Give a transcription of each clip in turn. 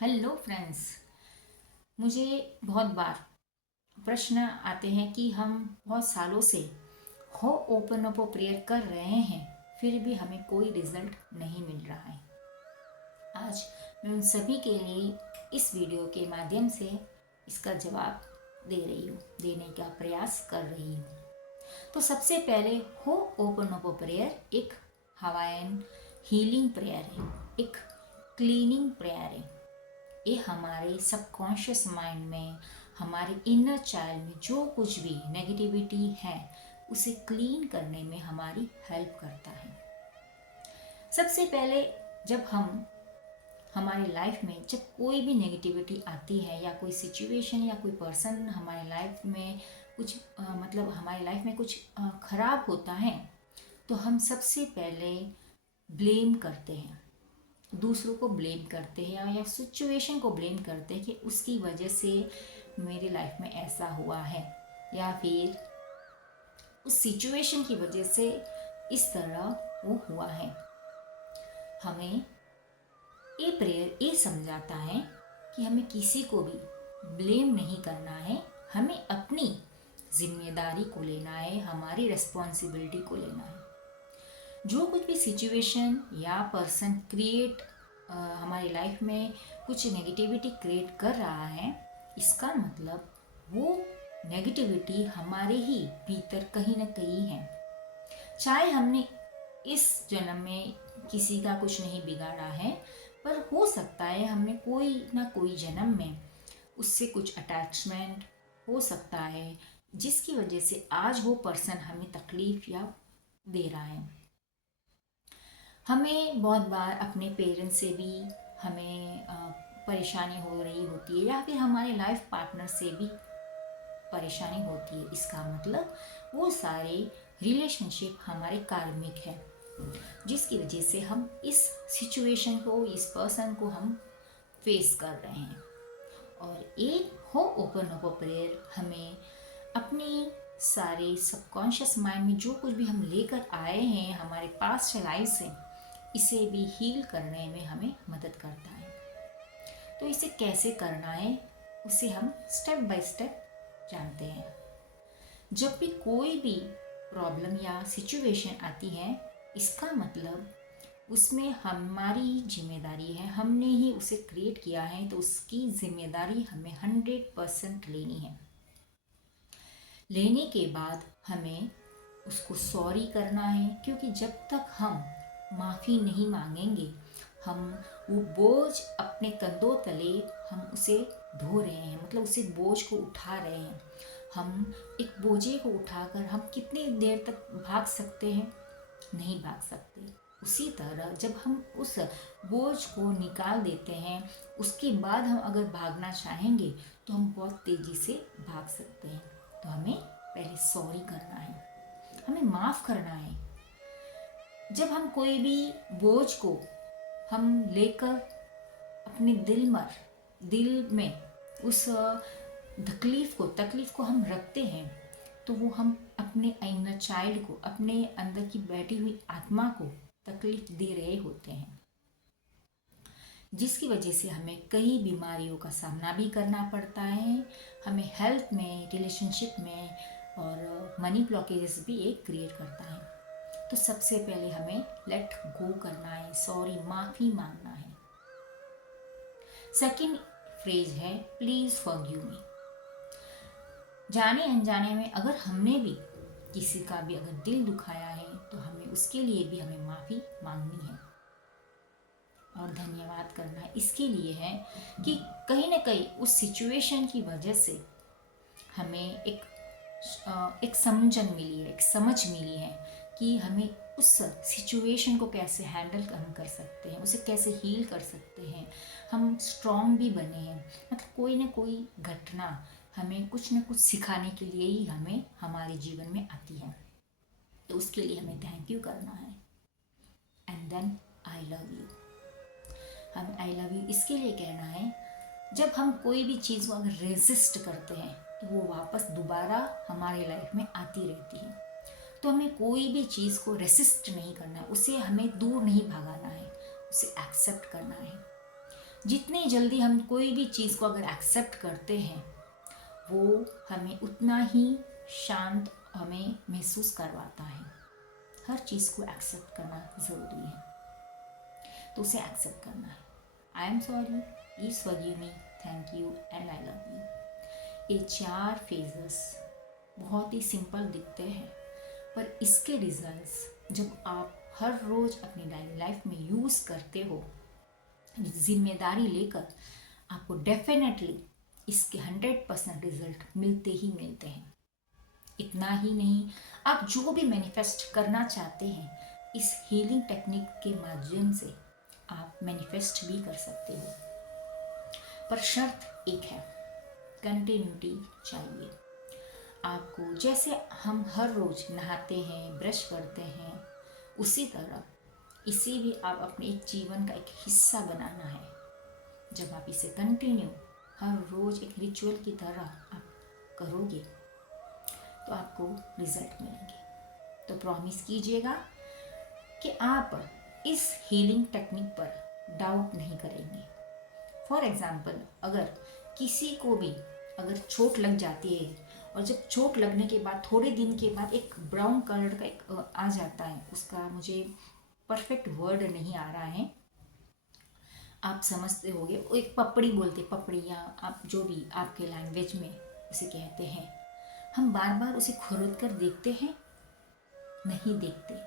Hello friends. मुझे बहुत बार प्रश्न आते हैं कि हम बहुत सालों से हो ओपन अप प्रेयर कर रहे हैं, फिर भी हमें कोई रिजल्ट नहीं मिल रहा है। आज मैं उन सभी के लिए इस वीडियो के माध्यम से इसका जवाब देने का प्रयास कर रही हूँ। तो सबसे पहले हो ओपन अप प्रेयर एक हवायन हीलिंग प्रेयर है, एक क्लीनिंग प्रेयर है। ये हमारे सबकॉन्शियस माइंड में, हमारे इनर चाइल्ड में जो कुछ भी नेगेटिविटी है उसे क्लीन करने में हमारी हेल्प करता है। सबसे पहले जब हम हमारे लाइफ में जब कोई भी नेगेटिविटी आती है या कोई सिचुएशन या कोई पर्सन हमारे लाइफ में कुछ हमारी लाइफ में कुछ खराब होता है, तो हम सबसे पहले ब्लेम करते हैं, दूसरों को ब्लेम करते हैं या सिचुएशन को ब्लेम करते हैं कि उसकी वजह से मेरी लाइफ में ऐसा हुआ है, या फिर उस सिचुएशन की वजह से इस तरह वो हुआ है। हमें ये प्रेयर ये समझाता है कि हमें किसी को भी ब्लेम नहीं करना है, हमें अपनी जिम्मेदारी को लेना है, हमारी रिस्पॉन्सिबिलिटी को लेना है। जो कुछ भी सिचुएशन या पर्सन क्रिएट हमारी लाइफ में कुछ नेगेटिविटी क्रिएट कर रहा है, इसका मतलब वो नेगेटिविटी हमारे ही भीतर कहीं ना कहीं है। चाहे हमने इस जन्म में किसी का कुछ नहीं बिगाड़ा है, पर हो सकता है हमने कोई ना कोई जन्म में उससे कुछ अटैचमेंट हो सकता है, जिसकी वजह से आज वो पर्सन हमें तकलीफ या दे रहा है। हमें बहुत बार अपने पेरेंट्स से भी हमें परेशानी हो रही होती है, या फिर हमारे लाइफ पार्टनर से भी परेशानी होती है। इसका मतलब वो सारे रिलेशनशिप हमारे कार्मिक है, जिसकी वजह से हम इस सिचुएशन को, इस पर्सन को हम फेस कर रहे हैं। और एक हो ओपन अप प्रेयर हमें अपनी सारे सबकॉन्शियस माइंड में जो कुछ भी हम लेकर आए हैं हमारे पास्ट लाइफ से, इसे भी हील करने में हमें मदद करता है। तो इसे कैसे करना है उसे हम स्टेप बाय स्टेप जानते हैं। जब भी कोई भी प्रॉब्लम या सिचुएशन आती है, इसका मतलब उसमें हमारी जिम्मेदारी है, हमने ही उसे क्रिएट किया है, तो उसकी जिम्मेदारी हमें 100% लेनी है। लेने के बाद हमें उसको सॉरी करना है, क्योंकि जब तक हम माफ़ी नहीं मांगेंगे, हम वो बोझ अपने कंधों तले हम उसे ढो रहे हैं, मतलब उसे बोझ को उठा रहे हैं। हम एक बोझे को उठाकर हम कितनी देर तक भाग सकते हैं? नहीं भाग सकते। उसी तरह जब हम उस बोझ को निकाल देते हैं, उसके बाद हम अगर भागना चाहेंगे तो हम बहुत तेज़ी से भाग सकते हैं। तो हमें पहले सॉरी करना है, हमें माफ़ करना है। जब हम कोई भी बोझ को हम लेकर अपने दिल में उस तकलीफ को हम रखते हैं, तो वो हम अपने इनर चाइल्ड को, अपने अंदर की बैठी हुई आत्मा को तकलीफ दे रहे होते हैं, जिसकी वजह से हमें कई बीमारियों का सामना भी करना पड़ता है। हमें हेल्थ में, रिलेशनशिप में और मनी ब्लॉकेजेस भी एक क्रिएट करता है। तो सबसे पहले हमें लेट गो करना है, सॉरी, माफ़ी मांगना है। सेकंड फ्रेज है प्लीज़ फॉरगिव मी। जाने अनजाने में अगर हमने भी किसी का भी अगर दिल दुखाया है, तो हमें उसके लिए भी हमें माफ़ी मांगनी है और धन्यवाद करना है। इसके लिए है कि कहीं ना कहीं उस सिचुएशन की वजह से हमें एक समझन मिली है, एक समझ मिली है कि हमें उस सिचुएशन को कैसे हैंडल हम कर सकते हैं, उसे कैसे हील कर सकते हैं, हम स्ट्रॉन्ग भी बने हैं। मतलब कोई ना कोई घटना हमें कुछ ना कुछ सिखाने के लिए ही हमें हमारे जीवन में आती है। तो उसके लिए हमें थैंक यू करना है and then I love you. हम आई लव यू इसके लिए कहना है, जब हम कोई भी चीज़ को अगर रेजिस्ट करते हैं तो वो वापस दोबारा हमारे लाइफ में आती रहती है। तो हमें कोई भी चीज़ को रेसिस्ट नहीं करना है, उसे हमें दूर नहीं भगाना है, उसे एक्सेप्ट करना है। जितनी जल्दी हम कोई भी चीज़ को अगर एक्सेप्ट करते हैं, वो हमें उतना ही शांत हमें महसूस करवाता है। हर चीज़ को एक्सेप्ट करना ज़रूरी है, तो उसे एक्सेप्ट करना है। I am sorry, please forgive me, thank you and I love you. ये 4 फेजेस बहुत ही सिंपल दिखते हैं, पर इसके रिजल्ट्स जब आप हर रोज़ अपनी डेली लाइफ में यूज़ करते हो, जिम्मेदारी लेकर, आपको डेफिनेटली इसके 100% रिजल्ट मिलते ही मिलते हैं। इतना ही नहीं, आप जो भी मैनिफेस्ट करना चाहते हैं, इस हीलिंग टेक्निक के माध्यम से आप मैनिफेस्ट भी कर सकते हो। पर शर्त एक है, कंटिन्यूटी चाहिए। आपको जैसे हम हर रोज नहाते हैं, ब्रश करते हैं, उसी तरह इसे भी आप अपने एक जीवन का एक हिस्सा बनाना है। जब आप इसे कंटिन्यू हर रोज एक रिचुअल की तरह आप करोगे, तो आपको रिजल्ट मिलेंगे। तो प्रॉमिस कीजिएगा कि आप इस हीलिंग टेक्निक पर डाउट नहीं करेंगे। फॉर एग्जाम्पल, अगर किसी को भी अगर चोट लग जाती है, और जब चोट लगने के बाद थोड़े दिन के बाद एक ब्राउन कलर का एक आ जाता है, उसका मुझे परफेक्ट वर्ड नहीं आ रहा है, आप समझते होंगे, वो एक पपड़ी बोलते, पपड़ी या आप जो भी आपके लैंग्वेज में उसे कहते हैं। हम बार बार उसे खुरद कर देखते हैं? नहीं देखते।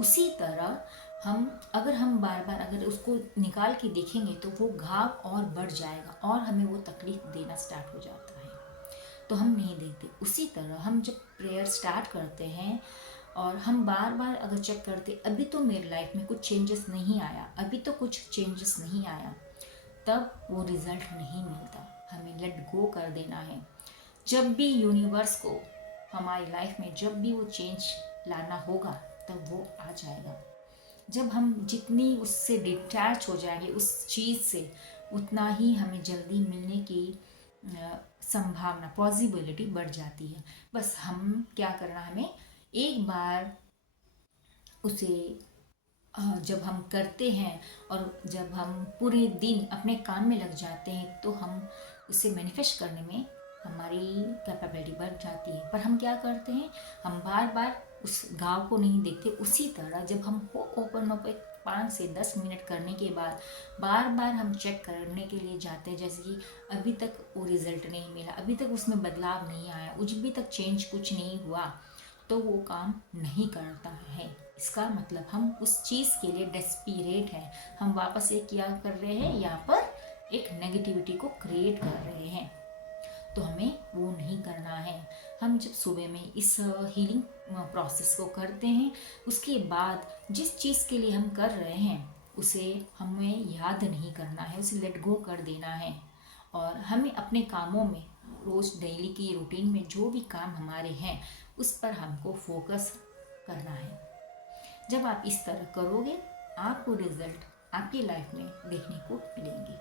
उसी तरह हम बार बार अगर उसको निकाल के देखेंगे, तो वो घाव और बढ़ जाएगा और हमें वो तकलीफ देना स्टार्ट हो जाता है, तो हम नहीं देखते। उसी तरह हम जब प्रेयर स्टार्ट करते हैं और हम बार बार अगर चेक करते, अभी तो मेरी लाइफ में कुछ चेंजेस नहीं आया, अभी तो कुछ चेंजेस नहीं आया, तब वो रिजल्ट नहीं मिलता। हमें लेट गो कर देना है। जब भी यूनिवर्स को हमारी लाइफ में जब भी वो चेंज लाना होगा, तब वो आ जाएगा। जब हम जितनी उससे डिटैच हो जाएंगे उस चीज़ से, उतना ही हमें जल्दी मिलने की संभावना, पॉसिबिलिटी बढ़ जाती है। बस हम क्या करना, हमें एक बार उसे जब हम करते हैं और जब हम पूरे दिन अपने काम में लग जाते हैं, तो हम उसे मैनिफेस्ट करने में हमारी कैपेबिलिटी बढ़ जाती है। पर हम क्या करते हैं, हम बार बार उस गाँव को नहीं देखते। उसी तरह जब हम ओपन अप 5 से 10 मिनट करने के बाद बार बार हम चेक करने के लिए जाते हैं, जैसे कि अभी तक वो रिज़ल्ट नहीं मिला, अभी तक उसमें बदलाव नहीं आया, अभी तक चेंज कुछ नहीं हुआ, तो वो काम नहीं करता है। इसका मतलब हम उस चीज़ के लिए डेस्परेट हैं। हम वापस एक क्या कर रहे हैं, यहाँ पर एक नेगेटिविटी को क्रिएट कर रहे हैं, तो हमें वो नहीं करना है। हम जब सुबह में इस हीलिंग प्रोसेस को करते हैं, उसके बाद जिस चीज़ के लिए हम कर रहे हैं, उसे हमें याद नहीं करना है, उसे लेट गो कर देना है। और हमें अपने कामों में, रोज़ डेली की रूटीन में जो भी काम हमारे हैं, उस पर हमको फोकस करना है। जब आप इस तरह करोगे, आपको रिजल्ट आपकी लाइफ में देखने को मिलेंगे।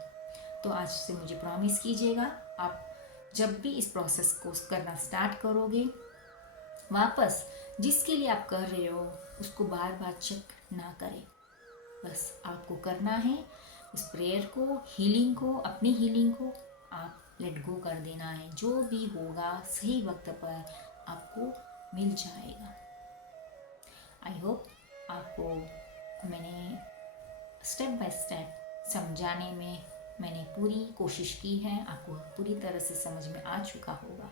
तो आज से मुझे प्रॉमिस कीजिएगा, आप जब भी इस प्रोसेस को करना स्टार्ट करोगे, वापस जिसके लिए आप कर रहे हो उसको बार बार चेक ना करें। बस आपको करना है उस प्रेयर को, हीलिंग को, अपनी हीलिंग को आप लेट गो कर देना है। जो भी होगा सही वक्त पर आपको मिल जाएगा। आई होप आपको मैंने स्टेप बाय स्टेप समझाने में मैंने पूरी कोशिश की है, आपको पूरी तरह से समझ में आ चुका होगा।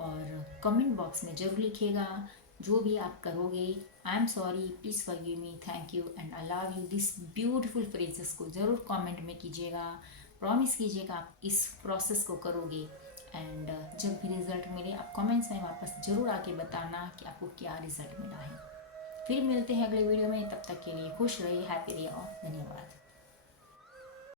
और कमेंट बॉक्स में ज़रूर लिखिएगा जो भी आप करोगे, I am sorry, please forgive me, thank you and I love you, this beautiful phrases को ज़रूर कमेंट में कीजिएगा। प्रॉमिस कीजिएगा आप इस प्रोसेस को करोगे, एंड जब भी रिज़ल्ट मिले आप कमेंट्स में वापस ज़रूर आके बताना कि आपको क्या रिज़ल्ट मिला है। फिर मिलते हैं अगले वीडियो में, तब तक के लिए खुश रहिए, हैप्पी रहिए और धन्यवाद।